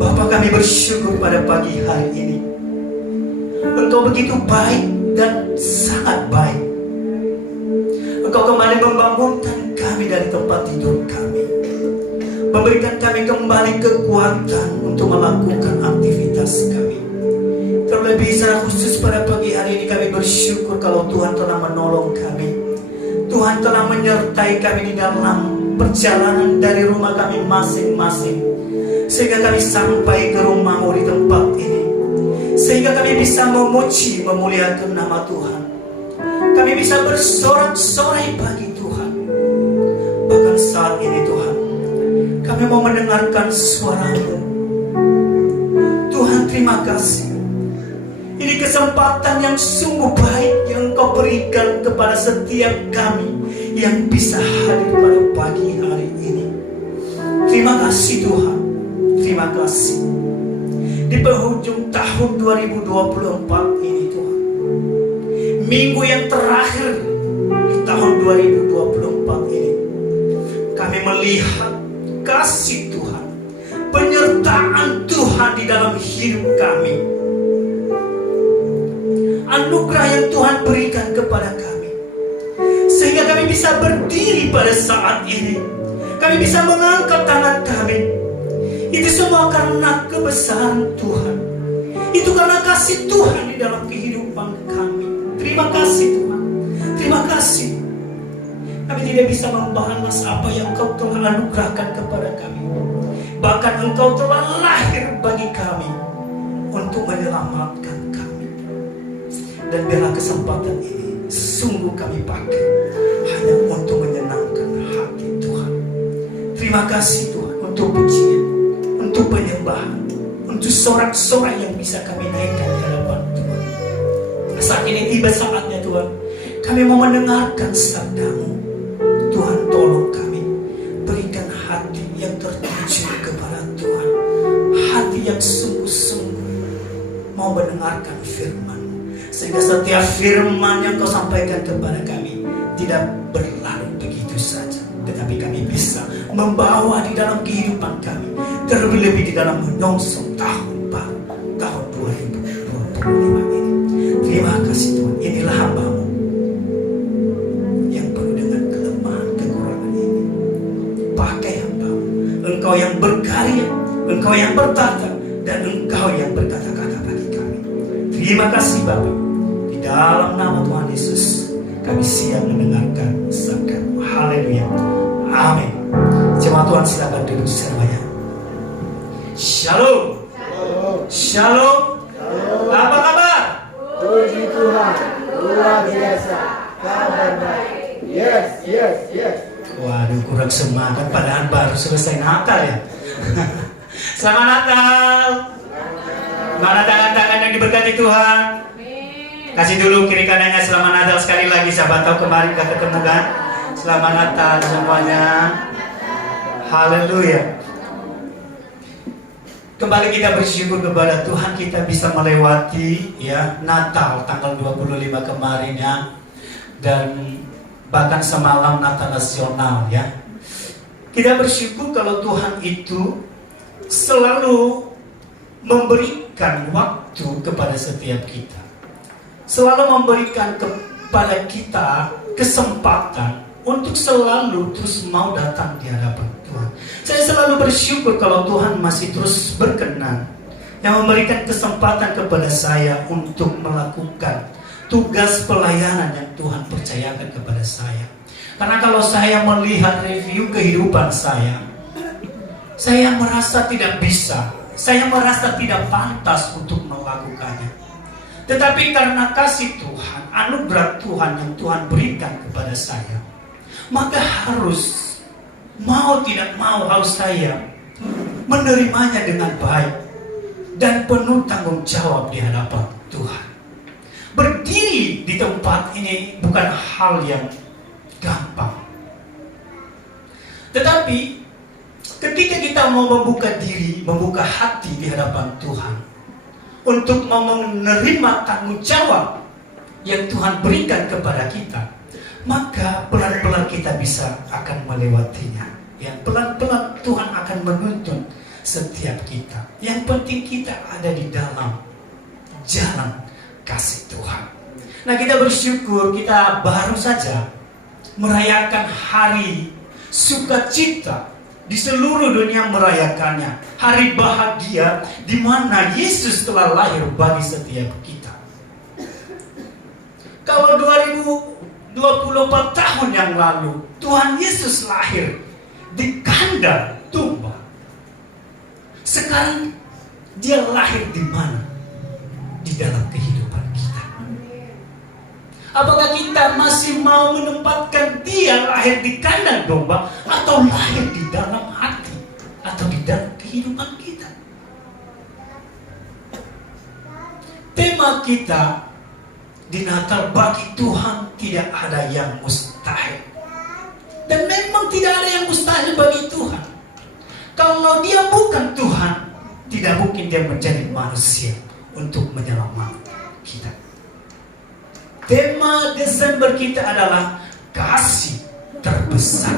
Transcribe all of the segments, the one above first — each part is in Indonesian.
Bapa, kami bersyukur pada pagi hari ini. Engkau begitu baik dan sangat baik. Engkau kembali membangunkan kami dari tempat tidur kami, memberikan kami kembali kekuatan untuk melakukan aktivitas kami. Terlebih secara khusus pada pagi hari ini kami bersyukur kalau Tuhan telah menolong kami. Tuhan telah menyertai kami di dalam perjalanan dari rumah kami masing-masing, sehingga kami sampai ke rumah-Mu di tempat ini, sehingga kami bisa memuji, memuliakan nama Tuhan. Kami bisa bersorak-sorai bagi Tuhan. Bahkan saat ini Tuhan, kami mau mendengarkan suara-Mu. Tuhan, terima kasih. Ini kesempatan yang sungguh baik yang Engkau berikan kepada setiap kami yang bisa hadir pada pagi hari ini. Terima kasih Tuhan. Terima kasih. Di penghujung tahun 2024 ini Tuhan, minggu yang terakhir di tahun 2024 ini, kami melihat kasih Tuhan, penyertaan Tuhan di dalam hidup kami. Anugerah yang Tuhan berikan kepada kami, sehingga kami bisa berdiri pada saat ini. Kami bisa mengangkat tangan kami. Itu semua karena kebesaran Tuhan. Itu karena kasih Tuhan di dalam kehidupan kami. Terima kasih Tuhan. Terima kasih. Kami tidak bisa membalas apa yang Engkau telah anugerahkan kepada kami. Bahkan Engkau telah lahir bagi kami untuk menyelamatkan kami. Dan biarlah kesempatan ini sungguh kami pakai hanya untuk menyenangkan hati Tuhan. Terima kasih Tuhan untuk pujian, untuk penyembahan, untuk sorak-sorai yang bisa kami naikkan di hadapan Tuhan. Saat ini tiba saatnya Tuhan, kami mau mendengarkan sabda-Mu. Tuhan, tolong kami, berikan hati yang tertuju kepada Tuhan, hati yang sungguh-sungguh mau mendengarkan firman, sehingga setiap firman yang Kau sampaikan kepada kami tidak berlalu begitu saja, tetapi kami bisa membawa di dalam kehidupan kami, terlebih-lebih di dalam menyongsong tahun baru, tahun 2025 ini. Terima kasih Tuhan. Inilah hamba-Mu yang penuh dengan kelemahan, kekurangan ini. Pakai hamba-Mu. Engkau yang berkarya, Engkau yang bertata, dan Engkau yang berkata-kata bagi kami. Terima kasih Bapa. Di dalam nama Tuhan Yesus, kami siap mendengarkan sabda-Mu. Haleluya. Amin. Jemaat Tuhan, silakan duduk semuanya. Shalom. Shalom. Apa kabar? Puji Tuhan, luar biasa, kabar baik. Yes. Waduh, kurang semangat, padahal baru selesai Natal ya. Selamat Natal. Mana tangan-tangan yang diberkati Tuhan? Kasih dulu kiri kanannya selamat Natal sekali lagi. Siapa tahu kemarin gak ketemu kan? Selamat Natal semuanya. Haleluya. Kembali kita bersyukur kepada Tuhan, kita bisa melewati ya Natal tanggal 25 kemarin ya. Dan bahkan semalam Natal nasional ya. Kita bersyukur kalau Tuhan itu selalu memberikan waktu kepada setiap kita, selalu memberikan kepada kita kesempatan untuk selalu terus mau datang di hadapan Tuhan. Saya selalu bersyukur kalau Tuhan masih terus berkenan yang memberikan kesempatan kepada saya untuk melakukan tugas pelayanan yang Tuhan percayakan kepada saya. Karena kalau saya melihat review kehidupan saya merasa tidak bisa, saya merasa tidak pantas untuk melakukannya. Tetapi karena kasih Tuhan, anugerah Tuhan yang Tuhan berikan kepada saya, maka harus mau tidak mau harus saya menerimanya dengan baik dan penuh tanggung jawab di hadapan Tuhan. Berdiri di tempat ini bukan hal yang gampang. Tetapi ketika kita mau membuka diri, membuka hati di hadapan Tuhan untuk mau menerima tanggung jawab yang Tuhan berikan kepada kita, maka pelan-pelan kita bisa akan melewatinya. Ya, pelan-pelan Tuhan akan menuntun setiap kita. Yang penting kita ada di dalam jalan kasih Tuhan. Nah, kita bersyukur kita baru saja merayakan hari sukacita, di seluruh dunia merayakannya. Hari bahagia di mana Yesus telah lahir bagi setiap kita. Kalau 2024 tahun yang lalu Tuhan Yesus lahir di kandang domba, sekarang dia lahir di mana? Di dalam kehidupan kita. Apakah kita masih mau menempatkan dia lahir di kandang domba, atau lahir di dalam hati, atau di dalam kehidupan kita? Tema kita di Natal, bagi Tuhan tidak ada yang mustahil. Dan memang tidak ada yang mustahil bagi Tuhan. Kalau dia bukan Tuhan, tidak mungkin dia menjadi manusia untuk menyelamatkan kita. Tema Desember kita adalah kasih terbesar.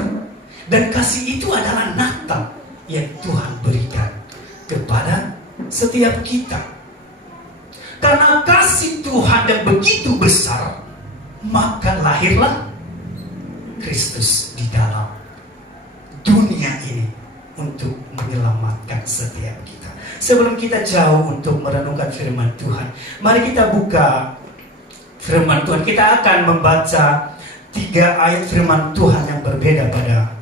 Dan kasih itu adalah Natal yang Tuhan berikan kepada setiap kita. Karena kasih Tuhan yang begitu besar, maka lahirlah Kristus di dalam dunia ini untuk menyelamatkan setiap kita. Sebelum kita jauh untuk merenungkan firman Tuhan, mari kita buka firman Tuhan. Kita akan membaca 3 ayat firman Tuhan yang berbeda pada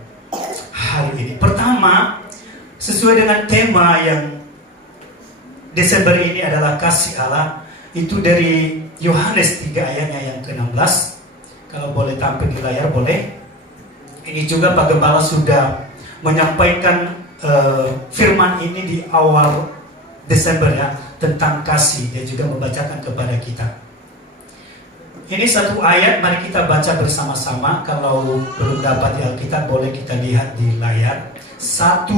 hari ini. Pertama, sesuai dengan tema yang Desember ini adalah kasih Allah, itu dari Yohanes 3 ayatnya yang ke-16. Kalau boleh tampil di layar, boleh. Ini juga Pak Gembala sudah menyampaikan firman ini di awal Desember ya, tentang kasih. Dia juga membacakan kepada kita. Ini satu ayat, mari kita baca bersama-sama. Kalau belum dapat di Alkitab, boleh kita lihat di layar. 1,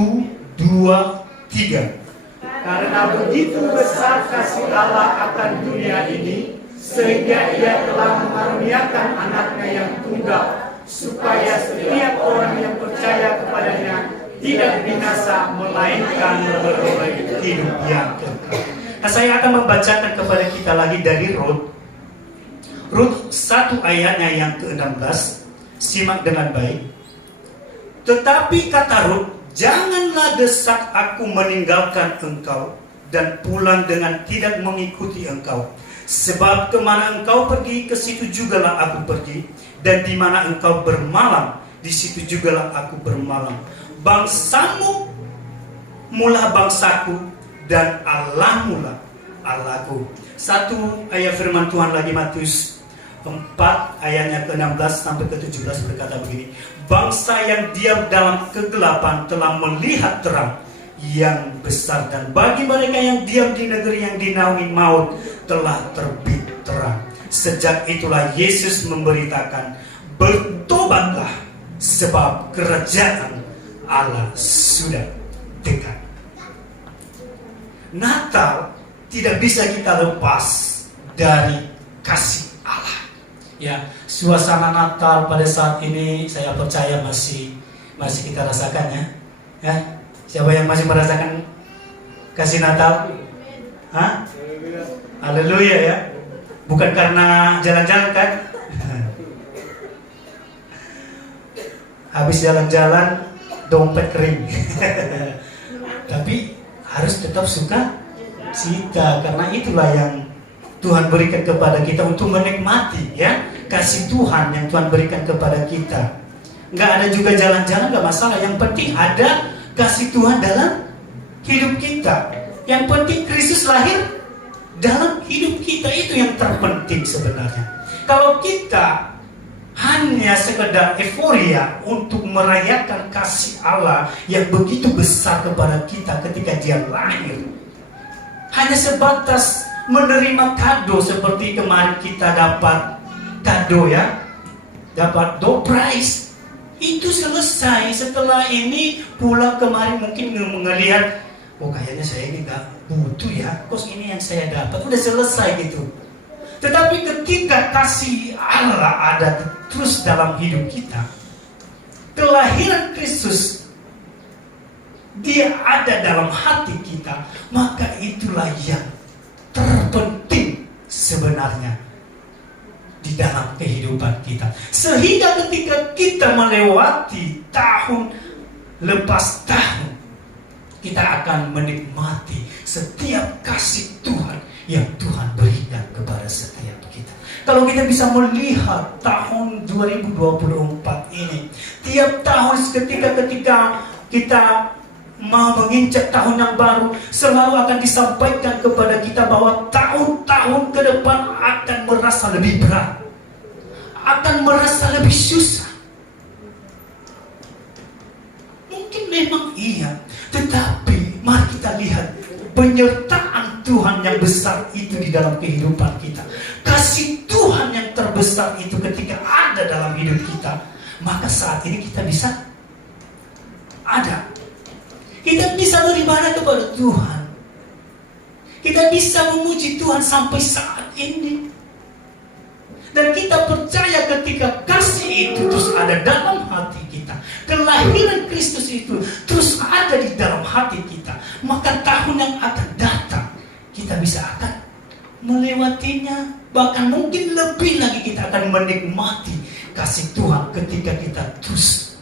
2, 3. Karena begitu besar kasih Allah akan dunia ini, sehingga ia telah mengaruniakan anaknya yang tunggal, supaya setiap orang yang percaya kepadanya tidak binasa, melainkan beroleh hidup yang kekal. Nah, saya akan membacakan kepada kita lagi dari Rut 1 ayatnya yang ke-16. Simak dengan baik. Tetapi kata Rut, janganlah desak aku meninggalkan engkau dan pulang dengan tidak mengikuti engkau. Sebab kemana engkau pergi, ke situ jugalah aku pergi. Dan di mana engkau bermalam, di situ jugalah aku bermalam. Bangsamu mula bangsaku, dan Allahmu lah Allahku. Satu ayat firman Tuhan lagi, Matius 4 ayatnya ke-16 sampai ke-17 berkata begini. Bangsa yang diam dalam kegelapan telah melihat terang yang besar, dan bagi mereka yang diam di negeri yang dinaungi maut telah terbit terang. Sejak itulah Yesus memberitakan, bertobatlah sebab kerajaan Allah sudah dekat. Natal tidak bisa kita lepas dari kasih Allah. Ya, suasana Natal pada saat ini saya percaya masih kita rasakan ya. Ya, siapa yang masih merasakan kasih Natal? Hah? Haleluya ya. Bukan karena jalan-jalan kan? Habis jalan-jalan dompet kering. Tapi harus tetap suka cita, karena itulah yang Tuhan berikan kepada kita untuk menikmati ya kasih Tuhan yang Tuhan berikan kepada kita. Nggak ada juga jalan-jalan, nggak masalah. Yang penting ada kasih Tuhan dalam hidup kita. Yang penting Kristus lahir dalam hidup kita, itu yang terpenting sebenarnya. Kalau kita hanya sekedar euforia untuk merayakan kasih Allah yang begitu besar kepada kita ketika dia lahir, hanya sebatas menerima kado seperti kemarin kita dapat kado ya, dapat door prize, itu selesai. Setelah ini pulang kemarin mungkin melihat, oh kayaknya saya ini gak butuh ya, kos ini yang saya dapat, udah selesai gitu. Tetapi ketika kasih Allah ada terus dalam hidup kita, kelahiran Kristus Dia ada dalam hati kita, maka itulah yang terpenting sebenarnya di dalam kehidupan kita. Sehingga ketika kita melewati tahun lepas tahun, kita akan menikmati setiap kasih Tuhan yang Tuhan berikan kepada setiap kita. Kalau kita bisa melihat tahun 2024 ini, tiap tahun ketika kita mau menginjak tahun yang baru, selalu akan disampaikan kepada kita bahwa tahun-tahun ke depan akan merasa lebih berat, akan merasa lebih susah. Mungkin memang iya, tetapi mari kita lihat penyertaan Tuhan yang besar itu di dalam kehidupan kita. Kasih Tuhan yang terbesar itu ketika ada dalam hidup kita, maka saat ini kita bisa ada. Kita bisa beribadah kepada Tuhan. Kita bisa memuji Tuhan sampai saat ini. Dan kita percaya ketika kasih itu terus ada dalam hati kita, kelahiran Kristus itu terus ada di dalam hati kita, maka tahun yang akan datang kita bisa akan melewatinya. Bahkan mungkin lebih lagi kita akan menikmati kasih Tuhan ketika kita terus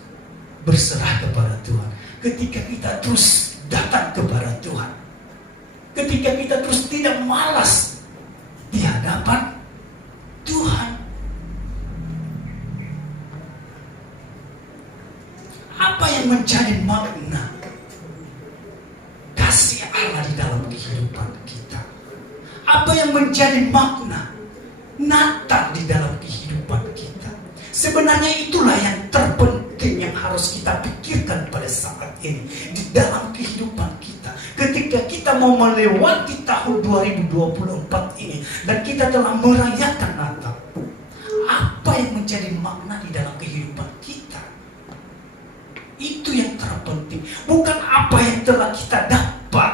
berserah kepada Tuhan, ketika kita terus datang kepada Tuhan, ketika kita terus tidak malas di hadapan Tuhan. Apa yang menjadi makna kasih Allah di dalam kehidupan kita? Apa yang menjadi makna Natal di dalam kehidupan kita? Sebenarnya itulah yang terpenting yang harus kita pikirkan pada saat ini di dalam kehidupan kita. Ketika kita mau melewati tahun 2024 ini dan kita telah merayakan Natal, apa yang menjadi makna di dalam kehidupan kita? Itu yang terpenting, bukan apa yang telah kita dapat.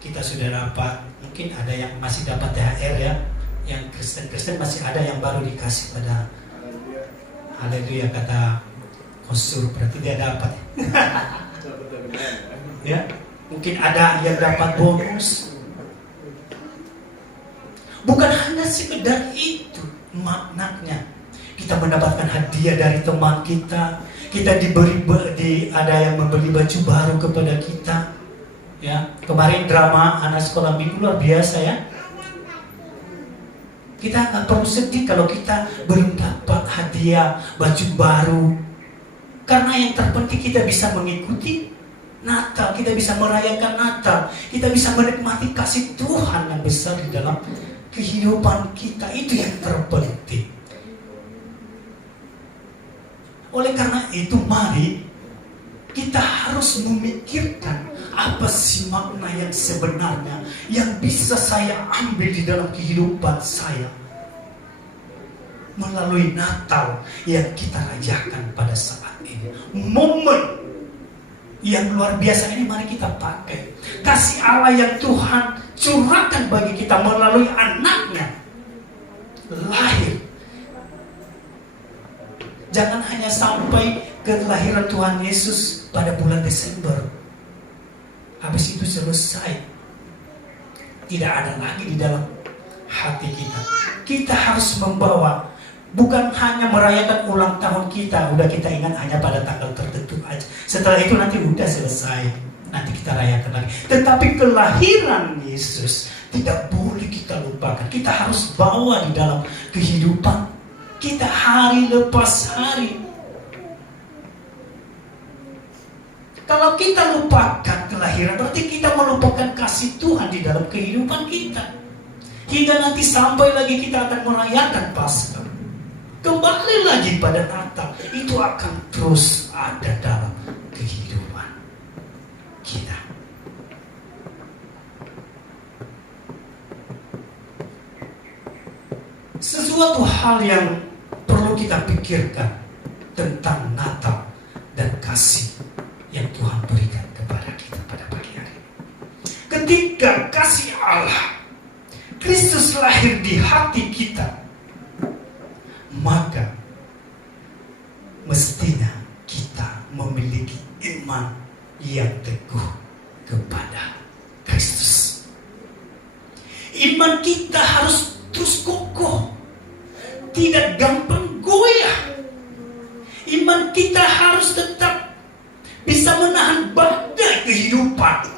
Kita sudah dapat, mungkin ada yang masih dapat THR ya, yang Kristen masih ada yang baru dikasih pada. Haleluya, kata kosur, berarti dia dapat. Ya, mungkin ada yang dapat bonus. Bukan hanya sekedar itu maknanya. Kita mendapatkan hadiah dari teman kita. Kita ada yang memberi baju baru kepada kita. Ya, kemarin drama anak sekolah minggu luar biasa ya. Kita nggak perlu sedih kalau kita dapat hadiah baju baru, karena yang terpenting kita bisa mengikuti Natal, kita bisa merayakan Natal, kita bisa menikmati kasih Tuhan yang besar di dalam kehidupan kita. Itu yang terpenting. Oleh karena itu, mari kita harus memikirkan apa sih makna yang sebenarnya yang bisa saya ambil di dalam kehidupan saya melalui Natal yang kita rayakan pada saat ini. Momen yang luar biasa ini mari kita pakai. Kasih Allah yang Tuhan curahkan bagi kita melalui anaknya lahir. Jangan hanya sampai kelahiran Tuhan Yesus pada bulan Desember, habis itu selesai, tidak ada lagi di dalam hati kita. Kita harus membawa, bukan hanya merayakan ulang tahun kita, udah kita ingat hanya pada tanggal tertentu aja. Setelah itu nanti udah selesai, nanti kita rayakan lagi. Tetapi kelahiran Yesus tidak boleh kita lupakan. Kita harus bawa di dalam kehidupan kita hari lepas hari. Kalau kita lupakan kelahiran, berarti kita melupakan kasih Tuhan di dalam kehidupan kita. Hingga nanti sampai lagi kita akan merayakan Paskah, kembali lagi pada Natal, itu akan terus ada dalam kehidupan kita. Sesuatu hal yang perlu kita pikirkan tentang Natal dan kasih yang Tuhan berikan kepada kita pada pagi hari ini. Ketika kasih Allah Kristus lahir di hati kita, maka mestinya kita memiliki iman iman yang teguh kepada Kristus. Iman kita harus terus kokoh, tidak gampang goyah. Iman kita harus tetap bisa menahan badai kehidupan,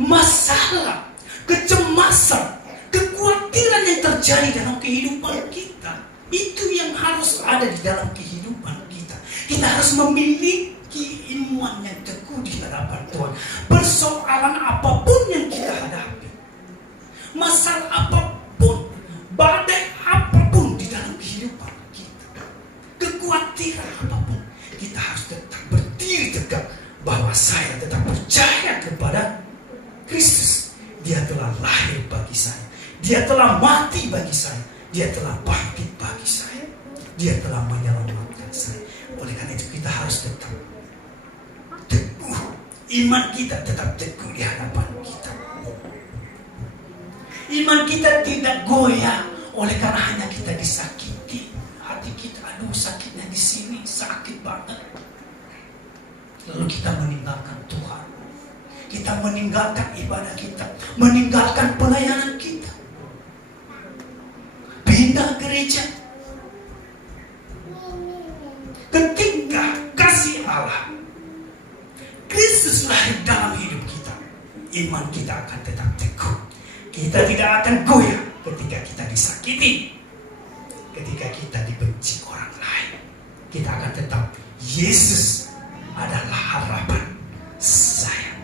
masalah, kecemasan, kekhawatiran yang terjadi dalam kehidupan kita. Itu yang harus ada di dalam kehidupan kita. Kita harus memiliki iman yang teguh di hadapan Tuhan. Persoalan apapun yang kita hadapi, masalah apapun, badai apapun di dalam kehidupan kita, kekhawatiran apapun, kita harus tetap berdiri tegak bahwa saya tetap percaya kepada Kristus. Dia telah lahir bagi saya, Dia telah mati bagi saya, Dia telah bangkit bagi saya, Dia telah menyelamatkan saya. Oleh karena itu kita harus tetap teguh, iman kita tetap teguh di hadapan kita. Iman kita tidak goyah oleh karena hanya kita disakiti. Hati kita, aduh sakitnya di sini, sakit banget. Lalu kita meninggalkan Tuhan. Kita meninggalkan ibadah kita, meninggalkan pelayanan kita, pindah gereja. Ketika kasih Allah Kristus lahir dalam hidup kita, iman kita akan tetap teguh. Kita tidak akan goyah ketika kita disakiti, ketika kita dibenci orang lain. Kita akan tetap, Yesus adalah harapan saya.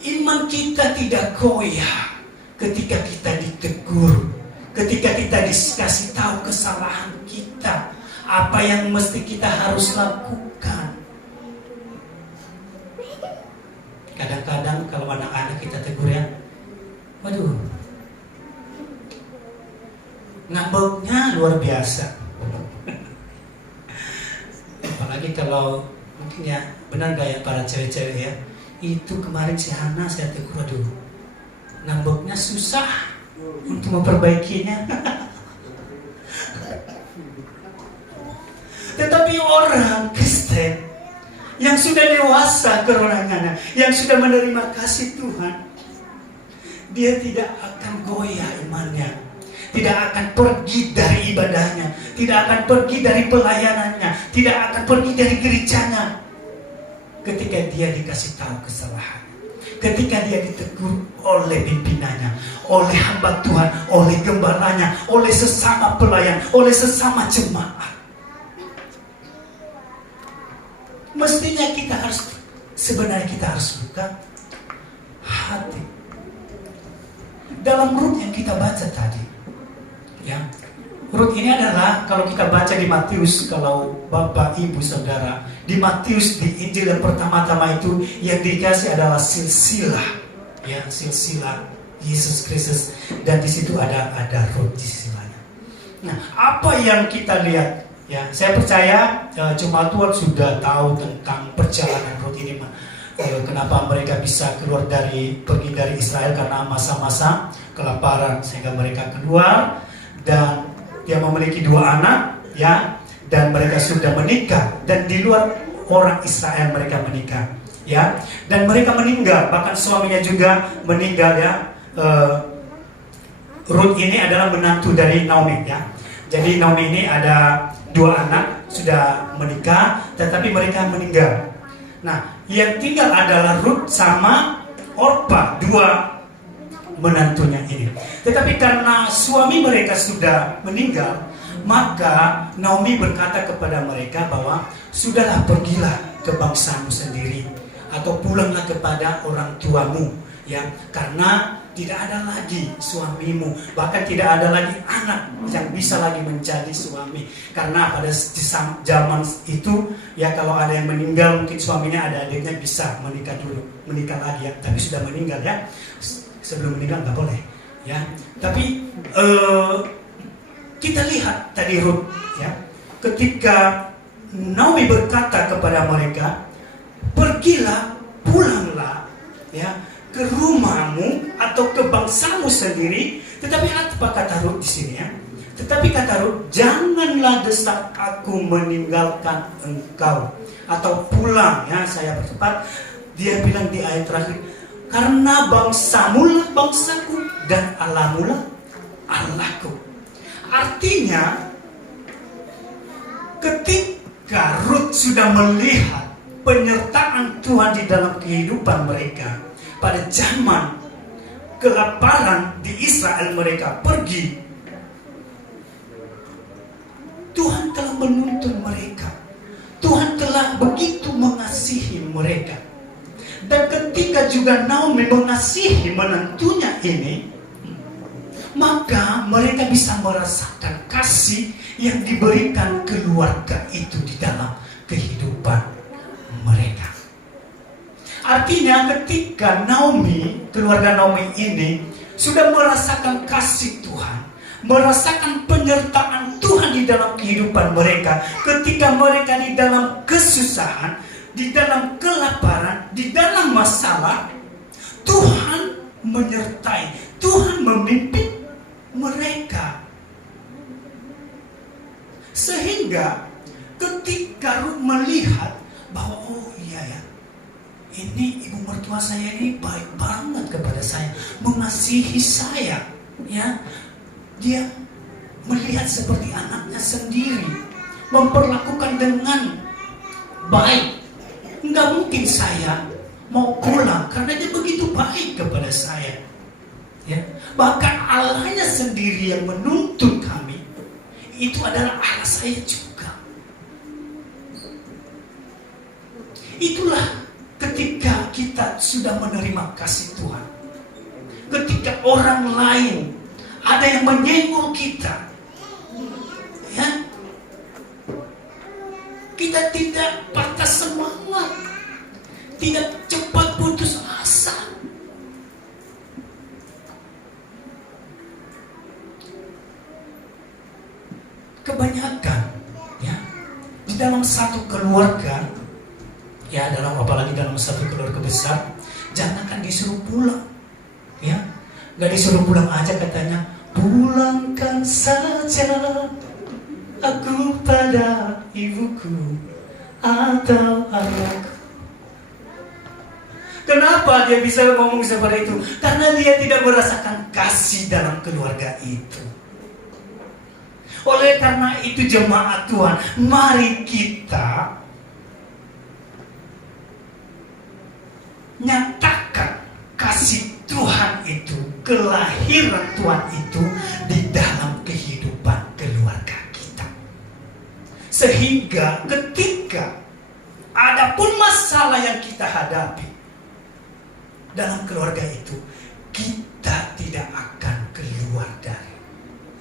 Iman kita tidak goyah ketika kita ditegur, ketika kita dikasih tahu kesalahan kita, apa yang mesti kita harus lakukan. Kadang-kadang kalau anak-anak kita tegur ya, waduh, ngambeknya luar biasa. Apalagi kalau mungkin ya, benar gak ya para cewek-cewek ya, itu kemarin si Hana saya tegur, aduh, ngambeknya susah untuk memperbaikinya. Tetapi orang Kristen yang sudah dewasa kerorangannya, yang sudah menerima kasih Tuhan, dia tidak akan goyah imannya, tidak akan pergi dari ibadahnya, tidak akan pergi dari pelayanannya, tidak akan pergi dari gerejanya. Ketika dia dikasih tahu kesalahan, ketika dia ditegur oleh pimpinannya, oleh hamba Tuhan, oleh gembalanya, oleh sesama pelayan, oleh sesama jemaat, mestinya sebenarnya kita harus buka hati. Dalam Rut yang kita baca tadi, ya, Rut ini adalah kalau kita baca di Matius, kalau Bapak Ibu Saudara, di Matius di Injil yang pertama-tama itu yang dikasih adalah silsilah, ya, silsilah Yesus Kristus, dan di situ ada Rut di silsilahnya. Nah, apa yang kita lihat? Ya, saya percaya cuma Tuhan sudah tahu tentang perjalanan Rut ini. Kenapa mereka bisa pergi dari Israel karena masa-masa kelaparan, sehingga mereka keluar dan dia memiliki 2 anak, ya, dan mereka sudah menikah, dan di luar orang Israel mereka menikah, ya, dan mereka meninggal, bahkan suaminya juga meninggal, ya. Rut ini adalah menantu dari Naomi, ya. Jadi Naomi ini ada 2 anak, sudah menikah, tetapi mereka meninggal. Nah, yang tinggal adalah Rut sama Orpa, 2 menantunya ini. Tetapi karena suami mereka sudah meninggal, maka Naomi berkata kepada mereka bahwa sudahlah, pergilah ke bangsamu sendiri, atau pulanglah kepada orang tuamu, ya, karena tidak ada lagi suamimu, bahkan tidak ada lagi anak yang bisa lagi menjadi suami. Karena pada zaman itu, ya, kalau ada yang meninggal, mungkin suaminya ada adiknya bisa menikah lagi, ya, tapi sudah meninggal, ya, sebelum meninggal nggak boleh, ya. Tapi kita lihat tadi Rut, ya, ketika Naomi berkata kepada mereka, pergilah, pulanglah, ya, ke rumahmu atau ke bangsamu sendiri. Tetapi apa kata Rut di sini, ya? Tetapi kata Rut, janganlah desak aku meninggalkan engkau atau pulang. Ya, saya percepat. Dia bilang di ayat terakhir, karena bangsamulah bangsaku dan Allahmulah Allahku. Artinya, ketika Rut sudah melihat penyertaan Tuhan di dalam kehidupan mereka pada zaman kelaparan di Israel, mereka pergi, Tuhan telah menuntun mereka. Tuhan telah begitu mengasihi mereka. Dan ketika juga Naomi mengasihi menantunya ini, maka mereka bisa merasakan kasih yang diberikan keluarga itu di dalam kehidupan mereka. Artinya ketika Naomi, keluarga Naomi ini sudah merasakan kasih Tuhan, merasakan penyertaan Tuhan di dalam kehidupan mereka, ketika mereka di dalam kesusahan, di dalam kelaparan, di dalam masalah, Tuhan menyertai, Tuhan memimpin mereka. Sehingga ketika Rut melihat bahwa oh iya ya, ini ibu mertua saya ini baik banget kepada saya, mengasihi saya, ya. Dia melihat seperti anaknya sendiri, memperlakukan dengan baik. Nggak mungkin saya mau pulang karena dia begitu baik kepada saya. Ya. Bahkan Allahnya sendiri yang menuntun kami, itu adalah Allah saya juga. Itulah ketika kita sudah menerima kasih Tuhan. Ketika orang lain ada yang menyenggol kita, ya, kita tidak patah semangat, tidak cepat putus asa. Kebanyakan, ya, di dalam satu keluarga, ya, apalagi dalam satu keluarga besar, jangankan disuruh pulang, ya. Gak disuruh pulang aja katanya, pulangkan saja aku pada ibuku atau ayahku. Kenapa dia bisa ngomong seperti itu? Karena dia tidak merasakan kasih dalam keluarga itu. Oleh karena itu jemaat Tuhan, mari kita nyatakan kasih Tuhan itu, kelahiran Tuhan itu di dalam kehidupan keluarga kita. Sehingga ketika ada pun masalah yang kita hadapi dalam keluarga itu, kita tidak akan keluar dari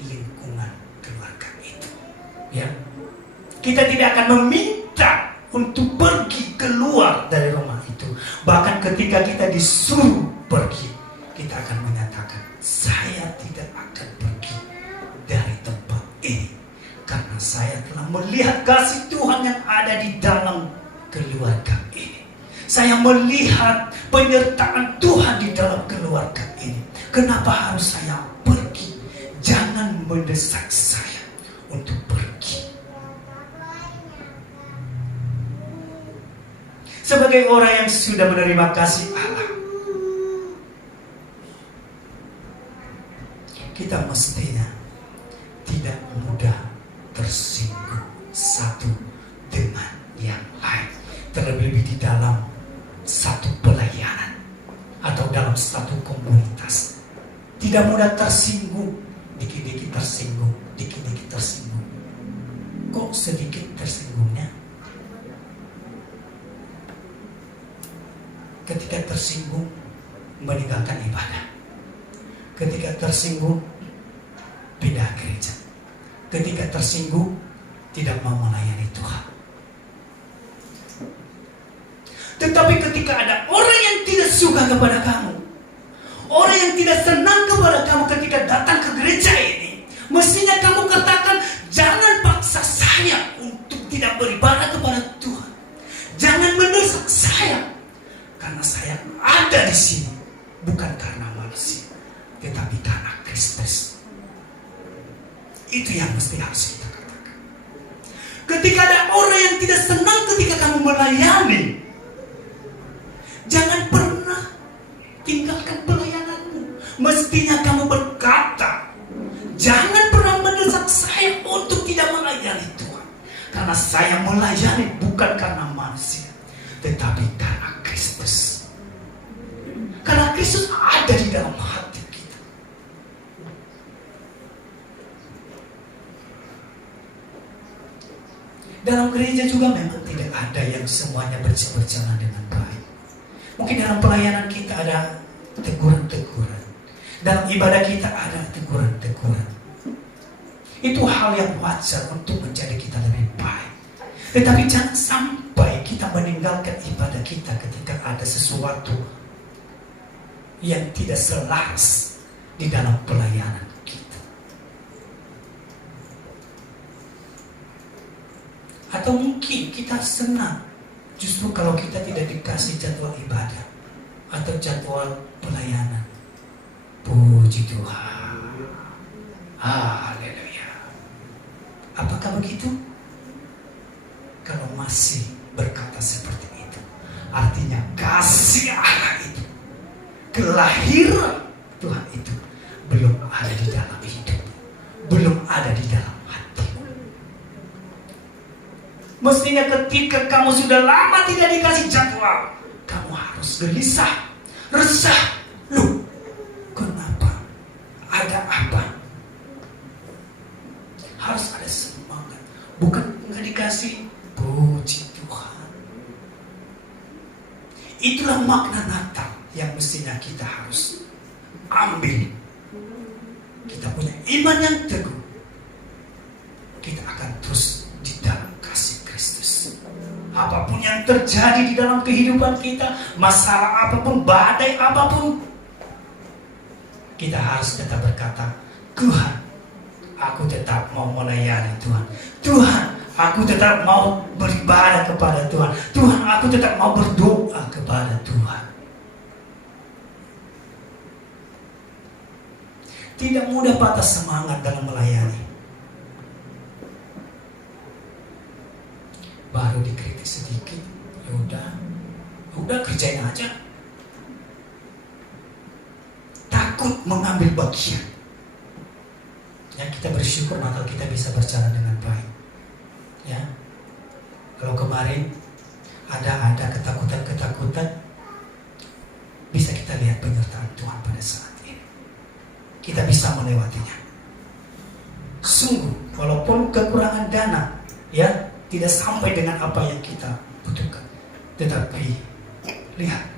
lingkungan keluarga itu. Ya, kita tidak akan meminta untuk pergi keluar dari rumah itu. Bahkan ketika kita disuruh pergi, kita akan menyatakan, saya tidak akan pergi dari tempat ini karena saya telah melihat kasih Tuhan yang ada di dalam keluarga ini. Saya melihat penyertaan Tuhan di dalam keluarga ini. Kenapa harus saya pergi? Jangan mendesak saya untuk pergi. Sebagai orang yang sudah menerima kasih Allah, kita mestinya tidak mudah tersinggung satu dengan yang lain. Terlebih di dalam satu pelayanan atau dalam satu komunitas. Tidak mudah tersinggung, dikit-dikit tersinggung, dikit-dikit tersinggung. Kok sedikit tersinggungnya? Ketika tersinggung, meninggalkan ibadah. Ketika tersinggung, pindah gereja. Ketika tersinggung, tidak mau melayani Tuhan. Tetapi ketika ada orang yang tidak suka kepada kamu, orang yang tidak senang kepada kamu ketika datang ke gereja ini, mestinya kamu katakan, jangan paksa saya untuk tidak beribadah kepada Tuhan. Jangan mendesak saya, karena saya ada di sini bukan karena manusia, tetapi karena Kristus. Itu Ketika ada orang yang tidak senang ketika kamu melayani, jangan pernah tinggalkan pelayananmu. Mestinya kamu berkata, jangan pernah mendesak saya untuk tidak melayani Tuhan. Karena saya melayani bukan karena manusia, tetapi karena Kristus. Karena Kristus ada di dalam hati kita. Dalam gereja juga memang tidak ada yang semuanya berjalan dengan baik. Mungkin dalam pelayanan kita ada teguran-teguran. Dalam ibadah kita ada teguran-teguran. Itu hal yang wajar untuk menjadi kita lebih baik. Tetapi jangan sampai kita meninggalkan ibadah kita ketika ada sesuatu yang tidak selaras di dalam pelayanan kita. Atau mungkin kita senang justru kalau kita tidak dikasih jadwal ibadah atau jadwal pelayanan. Puji Tuhan. Haleluya. Apakah begitu? Kalau masih berkata seperti itu, artinya kasih Allah itu, kelahiran Tuhan itu belum ada di dalam hidup, belum ada di dalam hati. Mestinya ketika kamu sudah lama tidak dikasih jadwal, kamu harus gelisah, resah. Loh, kenapa? Ada apa? Harus ada semangat. Bukan nggak dikasih. Puji Tuhan. Itulah makna Natal yang mestinya kita harus ambil. Kita punya iman yang teguh, kita akan terus di dalam kasih Kristus. Apapun yang terjadi di dalam kehidupan kita, masalah apapun, badai apapun, kita harus tetap berkata, Tuhan, aku tetap mau melayani Tuhan. Tuhan, aku tetap mau beribadah kepada Tuhan. Tuhan, aku tetap mau berdoa kepada Tuhan. Tidak mudah patah semangat dalam melayani. Baru dikritik sedikit, ya udah kerjain aja. Takut mengambil bagian. Ya, kita bersyukur Natal kita bisa berjalan dengan baik. Ya, kalau kemarin ada ketakutan, bisa kita lihat penyertaan Tuhan pada saat ini. Kita bisa melewatinya. Sungguh, walaupun kekurangan dana, ya tidak sampai dengan apa yang kita butuhkan, tetapi lihat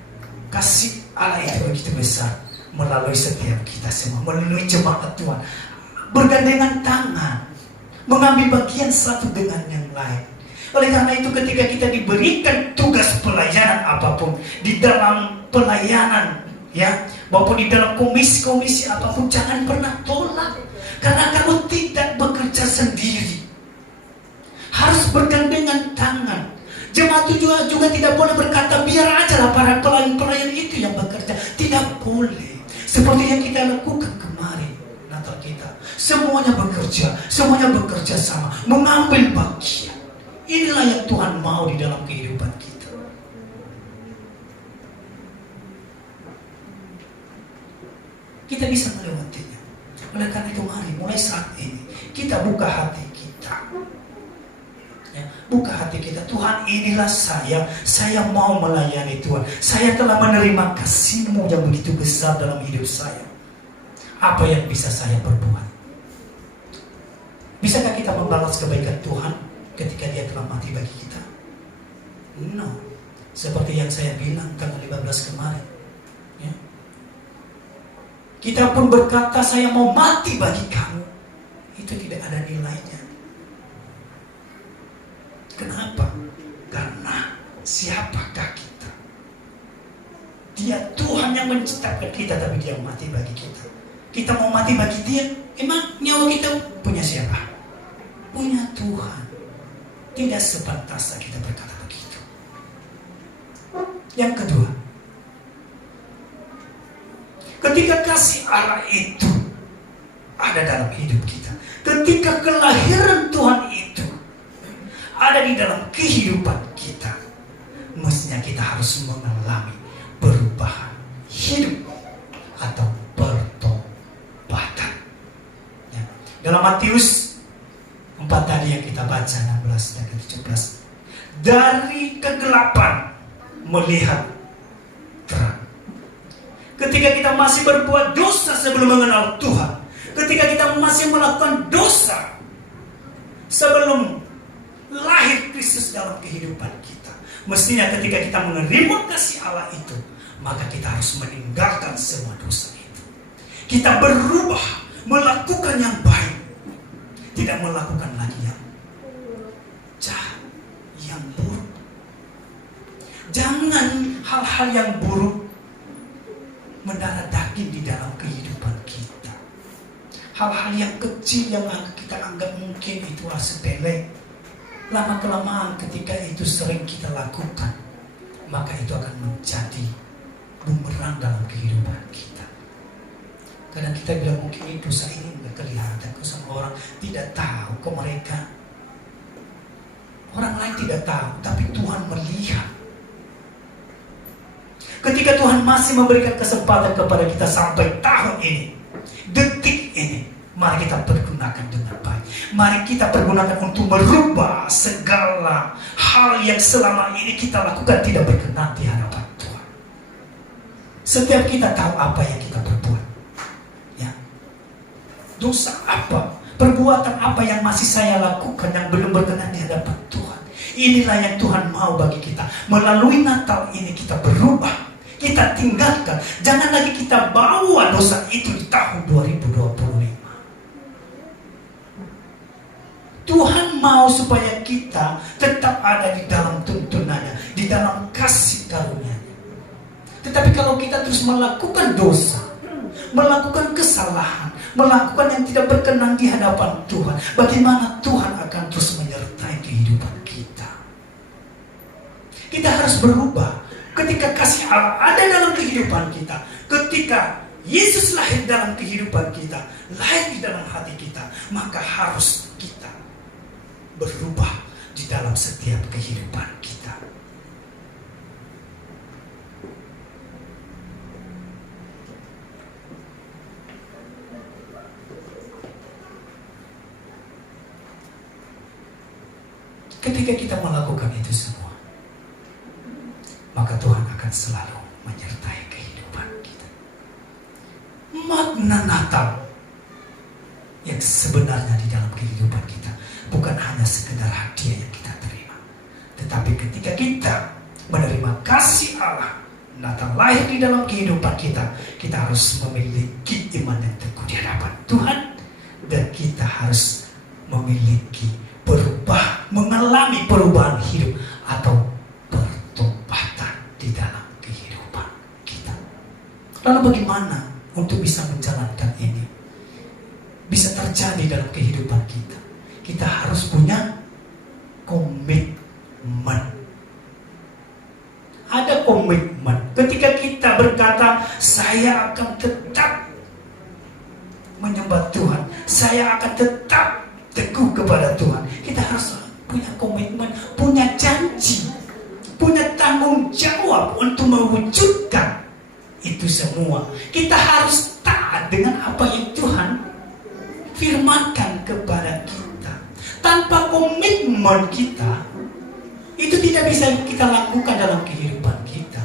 kasih Allah itu begitu besar melalui setiap kita semua, melalui jemaat Tuhan, bergandengan tangan, mengambil bagian satu dengan yang lain. Oleh karena itu ketika kita diberikan tugas pelayanan apapun, di dalam pelayanan, ya, maupun di dalam komisi-komisi apapun, jangan pernah tolak. Karena kamu tidak bekerja sendiri, harus bergandengan tangan. Jemaat juga tidak boleh berkata biar aja lah para pelayan-pelayan itu yang bekerja. Tidak boleh. Seperti yang kita lakukan kemarin Natal kita, semuanya bekerja sama, mengambil bagian. Inilah yang Tuhan mau di dalam kehidupan kita. Kita bisa melewatinya. Oleh karena itu mari mulai saat ini kita buka hati kita. Ya, buka hati kita. Tuhan, inilah saya mau melayani Tuhan. Saya telah menerima kasih-Mu yang begitu besar dalam hidup saya. Apa yang bisa saya perbuat? Bisakah kita membalas kebaikan Tuhan ketika Dia telah mati bagi kita? No. Seperti yang saya bilang tanggal 15 kemarin, ya. Kita pun berkata saya mau mati bagi kamu, itu tidak ada nilainya. Kenapa? Karena siapakah kita? Dia Tuhan yang menciptakan kita, tapi Dia mati bagi kita. Kita mau mati bagi Dia, emang nyawa kita punya siapa? Punya Tuhan. Tidak sepantasnya kita berkata begitu. Yang kedua, ketika kasih Allah itu ada dalam hidup kita, ketika kelahiran Tuhan itu ada di dalam kehidupan kita, mestinya kita harus mengalami perubahan hidup atau pertobatan. Ya. Dalam Matius 4 tadi yang kita baca 16 dan 17, dari kegelapan melihat terang. Ketika kita masih berbuat dosa sebelum mengenal Tuhan, ketika kita masih melakukan dosa sebelum lahir Kristus dalam kehidupan kita, mestinya ketika kita menerima kasih Allah itu, maka kita harus meninggalkan semua dosa itu. Kita berubah melakukan yang baik, tidak melakukan lagi yang jahat, yang buruk. Jangan hal-hal yang buruk mendarah daging di dalam kehidupan kita. Hal-hal yang kecil yang kita anggap mungkin itu sepele, lama-kelamaan ketika itu sering kita lakukan, maka itu akan menjadi bumerang dalam kehidupan kita. Kadang kita bilang mungkin itu dosa ini tidak kelihatan kok sama orang, tidak tahu kok mereka. Orang lain tidak tahu, tapi Tuhan melihat. Ketika Tuhan masih memberikan kesempatan kepada kita sampai tahun ini, detik ini, mari kita pergunakan dengan baik. Mari kita pergunakan untuk merubah segala hal yang selama ini kita lakukan tidak berkenan di hadapan Tuhan. Setiap kita tahu apa yang kita perbuat. Ya. Dosa apa, perbuatan apa yang masih saya lakukan yang belum berkenan di hadapan Tuhan. Inilah yang Tuhan mau bagi kita. Melalui Natal ini kita berubah, kita tinggalkan. Jangan lagi kita bawa dosa itu di tahun 2025. Tuhan mau supaya kita tetap ada di dalam tuntunannya, di dalam kasih karunia-Nya. Tetapi kalau kita terus melakukan dosa, melakukan kesalahan, melakukan yang tidak berkenan di hadapan Tuhan, bagaimana Tuhan akan terus menyertai kehidupan kita? Kita harus berubah. Ketika kasih Allah ada dalam kehidupan kita, ketika Yesus lahir dalam kehidupan kita, lahir di dalam hati kita, maka harus kita berubah di dalam setiap kehidupan kita. Ketika kita melakukan itu semua, maka Tuhan akan selalu menyertai kehidupan kita. Makna Natal yang sebenarnya di dalam kehidupan kita bukan hanya sekedar hadiah yang kita terima, tetapi ketika kita menerima kasih Allah, Natal lahir di dalam kehidupan kita, kita harus memiliki iman yang teguh di hadapan Tuhan, dan kita harus memiliki mengalami perubahan hidup atau pertobatan di dalam kehidupan kita. Lalu bagaimana untuk bisa menjalankan ini? Bisa terjadi dalam kehidupan kita. Kita harus punya komitmen. Ada komitmen. Ketika kita berkata, saya akan tetap menyembah Tuhan, saya akan tetap teguh kepada Tuhan, kita harus punya komitmen, punya janji, punya tanggung jawab untuk mewujudkan itu semua. Kita harus taat dengan apa yang Tuhan firmankan kepada kita. Tanpa komitmen kita, itu tidak bisa kita lakukan dalam kehidupan kita.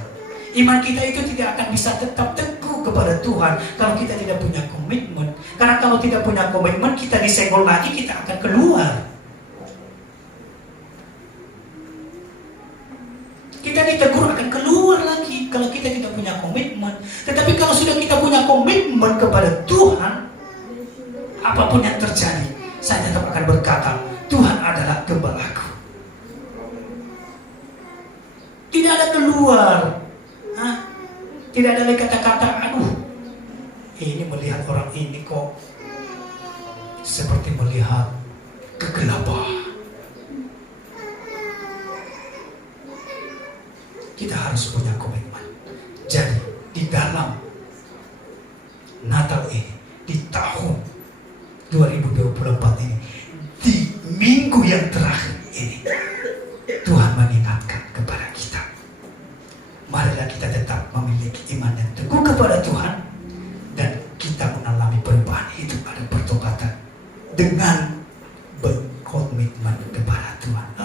Iman kita itu tidak akan bisa tetap teguh kepada Tuhan kalau kita tidak punya komitmen. Karena kalau tidak punya komitmen, kita disenggol lagi, kita akan keluar. Kita ditegur akan keluar lagi kalau kita tidak punya komitmen. Tetapi kalau sudah kita punya komitmen kepada Tuhan, apapun yang terjadi, saya tetap akan berkata, Tuhan adalah gembalaku. Tidak ada keluar. Tidak ada lagi kata-kata, aduh, ini melihat orang ini kok seperti melihat kegelapan. Kita harus punya komitmen. Jadi di dalam Natal ini, di tahun 2024 ini, di minggu yang terakhir ini,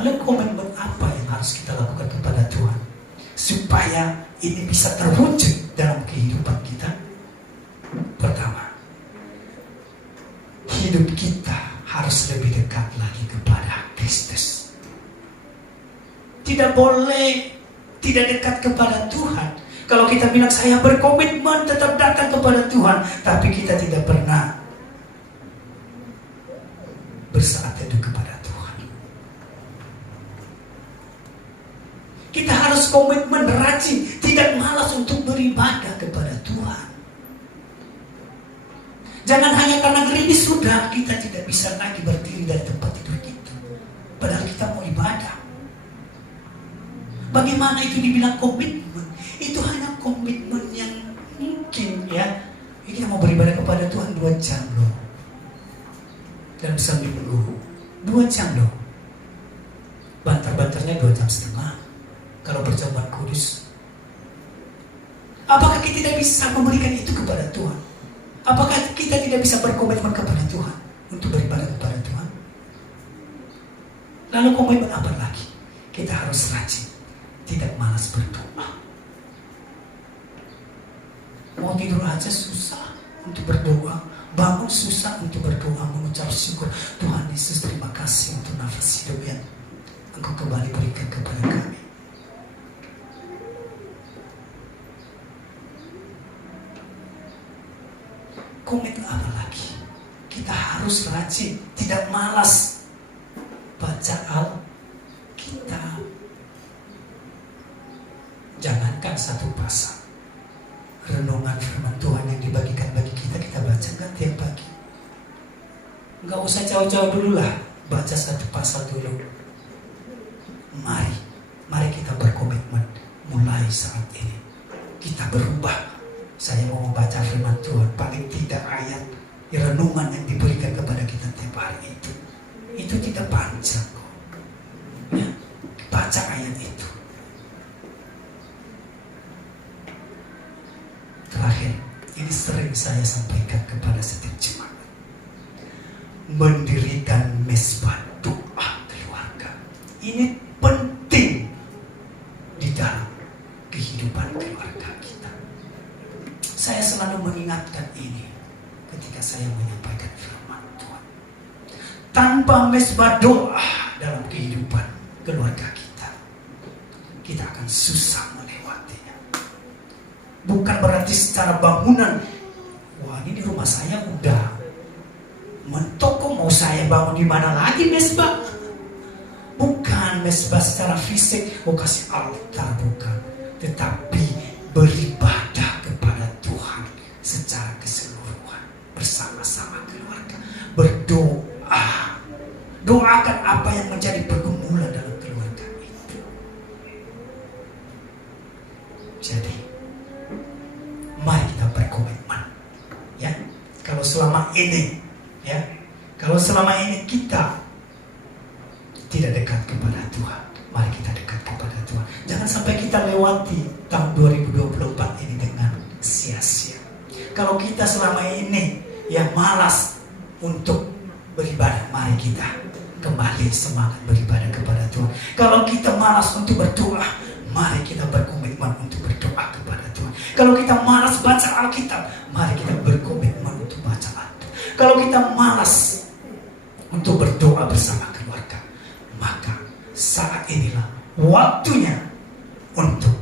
Lalu komitmen apa yang harus kita lakukan kepada Tuhan supaya ini bisa terwujud dalam kehidupan kita? Pertama, hidup kita harus lebih dekat lagi kepada Kristus. Tidak boleh tidak dekat kepada Tuhan. Kalau kita bilang saya berkomitmen tetap datang kepada Tuhan, tapi kita tidak pernah bersaat teduh kepada Tuhan. Kita harus komitmen rajin, tidak malas untuk beribadah kepada Tuhan. Jangan hanya karena gerimis sudah kita tidak bisa lagi berdiri dari tempat tidur kita, padahal kita mau ibadah. Bagaimana itu dibilang komitmen? Itu hanya komitmen yang mungkin ya. Kita mau beribadah kepada Tuhan 2 jam loh. Dan bisa minggu 2 jam loh. Bantar-bantarnya 2 jam setengah. Kalau perjamuan kudus. Apakah kita tidak bisa memberikan itu kepada Tuhan? Apakah kita tidak bisa berkomitmen kepada Tuhan untuk beribadah kepada Tuhan? Lalu komitmen apa lagi? Kita harus rajin, tidak malas berdoa. Mau tidur aja susah untuk berdoa, bangun susah untuk berdoa, mengucap syukur. Tuhan Yesus, terima kasih untuk nafas hidup yang Engkau kembali berikan kepada kami. Komitmen apa lagi? Kita harus rajin, tidak malas baca Alkitab. Jangankan 1 pasal, renungan firman Tuhan yang dibagikan bagi kita, kita baca kan tiap pagi. Enggak usah jauh-jauh dulu lah, baca 1 pasal dulu. Mari kita berkomitmen mulai saat ini. Kita berubah. Saya mau membaca firman Tuhan, paling tidak ayat renungan yang diberikan kepada kita tiap hari itu. Itu tidak panjang kok. Ya, baca ayat itu. Terakhir, ini sering saya sampaikan kepada setiap jemaat. Mendirikan mesbah doa keluarga. Ini penting di dalam kehidupan keluarga kita. Saya selalu mengingatkan ini ketika saya menyampaikan firman Tuhan. Tanpa mesbah doa dalam kehidupan keluarga kita, kita akan susah melewatinya. Bukan berarti secara bangunan, wah ini di rumah saya udah mentok, kok mau saya bangun di mana lagi mesbah? Bukan mesbah secara fisik, mau kasih altar, bukan. Tetapi beribadah kepada Tuhan secara keseluruhan bersama-sama keluarga. Berdoa, doakan apa yang menjadi pergumulan dalam keluarga itu. Jadi mari kita berkomitmen, ya. Kalau selama ini kita tidak dekat kepada Tuhan, mari kita dekat kepada Tuhan. Jangan sampai kita lewati tahun 2024 ini dengan sia-sia. Kalau kita selama ini yang malas untuk beribadah, mari kita kembali semangat beribadah kepada Tuhan. Kalau kita malas untuk berdoa, mari kita berkomitmen untuk berdoa kepada Tuhan. Kalau kita malas baca Alkitab, mari kita berkomitmen untuk baca Alkitab. Kalau kita malas untuk berdoa bersama keluarga, maka saat inilah waktunya untuk